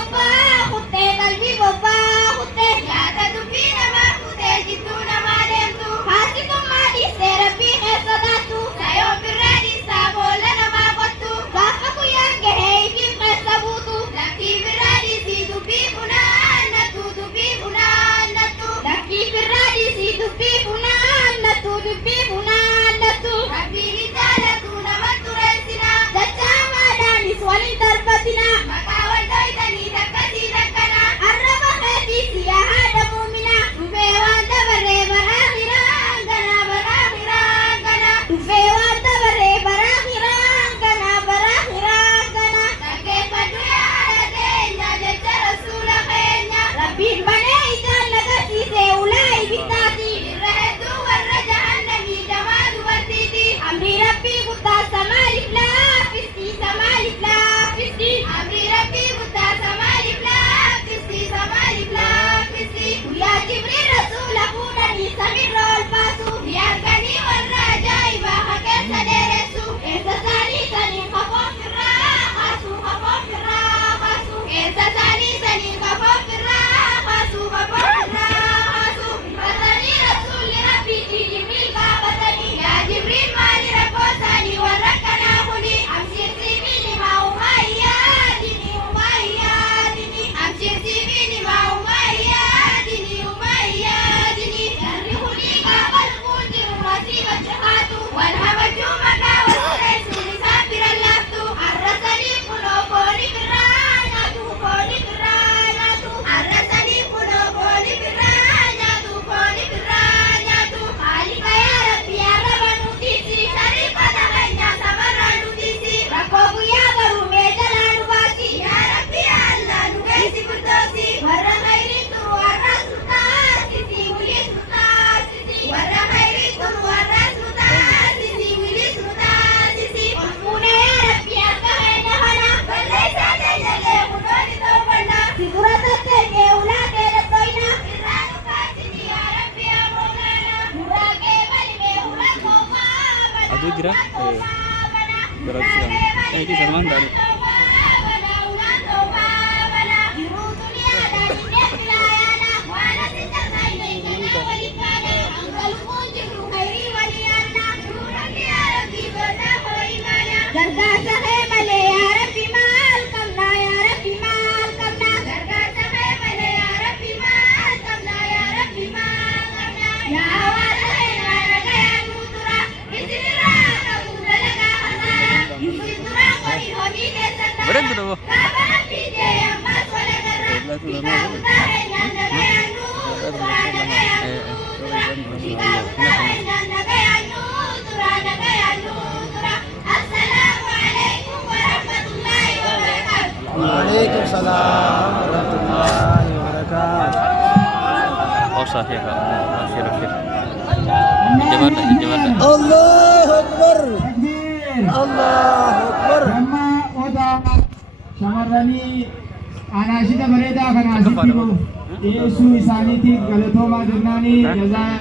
abbaa kuttee qalbii bobbaa kuttee nyaata dubbii namaa kutee jidduu namaa deemtu haasitummaa dhiistee rabbii keessa taattu sayoo birraa dhiistaa boolla namaa qottu gaafa guyyaan gahee ifiif keessa buutu lakkii birraa dhiisii dubbii funaannattu dubbii funaannattu lakkii birraa dhiisii dubbii funaannattu dubbii funaannattu rabbiin hin jaalatu nama tureessina dachaa maadhaanis waliin darbatina maqaa wal dhoytanii takkasii takkana arraba keetii siyaa haadha muumina dhufee waan dabarree baraakhiraan ganaa baraakhiraan gana dhufee waan dabarree baraakhiraan ganaa baraakhiraan gana dhaggeeffadhu yaa haadha keenya jecha rasuula keenya rabbiin banee ijaan agarsiise ulaa ibiddaati irra hedduu warra jahannamii jamaa dubartiiti amrii rabbii guddaa samaaliif laaffisti samaaliif laaffisti amrii rabbii guddaa samaaliif laaffisti samaaliif laaffisti guyyaa jibriil rasuula fuudhanii samiirra ol baasu ni arganii warra ajaa'ibaa hakeessa dheeressu keessa isaanii sanii kafoof irraa kaasu kafoof irraa kaasu keessa isaanii sanii kafoof irraa kaasu kafoof irraa kaasu batanii rasuulli rabbiitii jibriil gaafatanii yaa jibriil maali rakkoo isaanii warra akkanaa kuni amsiirsiifini maa umayyaadini umayyaadini amsiirsiifini maa umayyaadini umayyaadini jarri kuni gaafa lubuun jiru masii gachakaatu wal habachuu maqaa wal xureessuun isaan bira laaftu har'a sanii kunoo fooni birraa nyaatu fooni birraa nyaatu har'a sanii kunoo fooni birraa nyaatu fooni birraa nyaatu haaliqa yaa rabbi arraba nuutiisi shariifata keenya samarraa nuutiisi rakkoo guyyaa garuu mee jalaa nu baasi yaa rabbi yaa allah nu geessi firdoosi warra khayriin turu har'as nu taasisi wilis nu taasisi warra khayriin turu har'as nu taasisi wilis nu taasisi ol fuune yaa rabbi akka keenya kana balleessaa keenyallee kunooni toofanna si dura tatteenyee ulaa kee dadhoyna irraa nu kaasini yaa rabbi yaa moolaana nurraa kee ballee hura koofaa bana Aduu jira? Berat siang. Ini sama anda nih. Gargaarsa kee malee yaa rabbi maal qabna yaa rabbi maal qabna gargaarsa kee malee yaa rabbi maal qabna yaa rabbi maal qabna yaa hawaasa keenya nagayaan nu tura isinirraa qabu dalagaa hasaa isin duraan waliin hojii keessan Berat tu dah. gaafa rabbii jee ammas wal agarra hiikaa guddaa keenyaan nagayaan nu tura nagayaan nu tura hiikaa guddaa keenyaan nagayaan nu tura nagayaan nu tura assalaamu alaikum warahmatullahi wabarakatuh. Waalaikumsalam warahmatullahi wabarakatuh. Oh sah ya kak. Akhir akhir. Jabatan jabatan. Allahu Akbar. Allahu Akbar. Amma oda shamarranii anaashida bareedaa kana asitti dhiyeessuu isaaniitiif galatoomaa jennaanii jazaa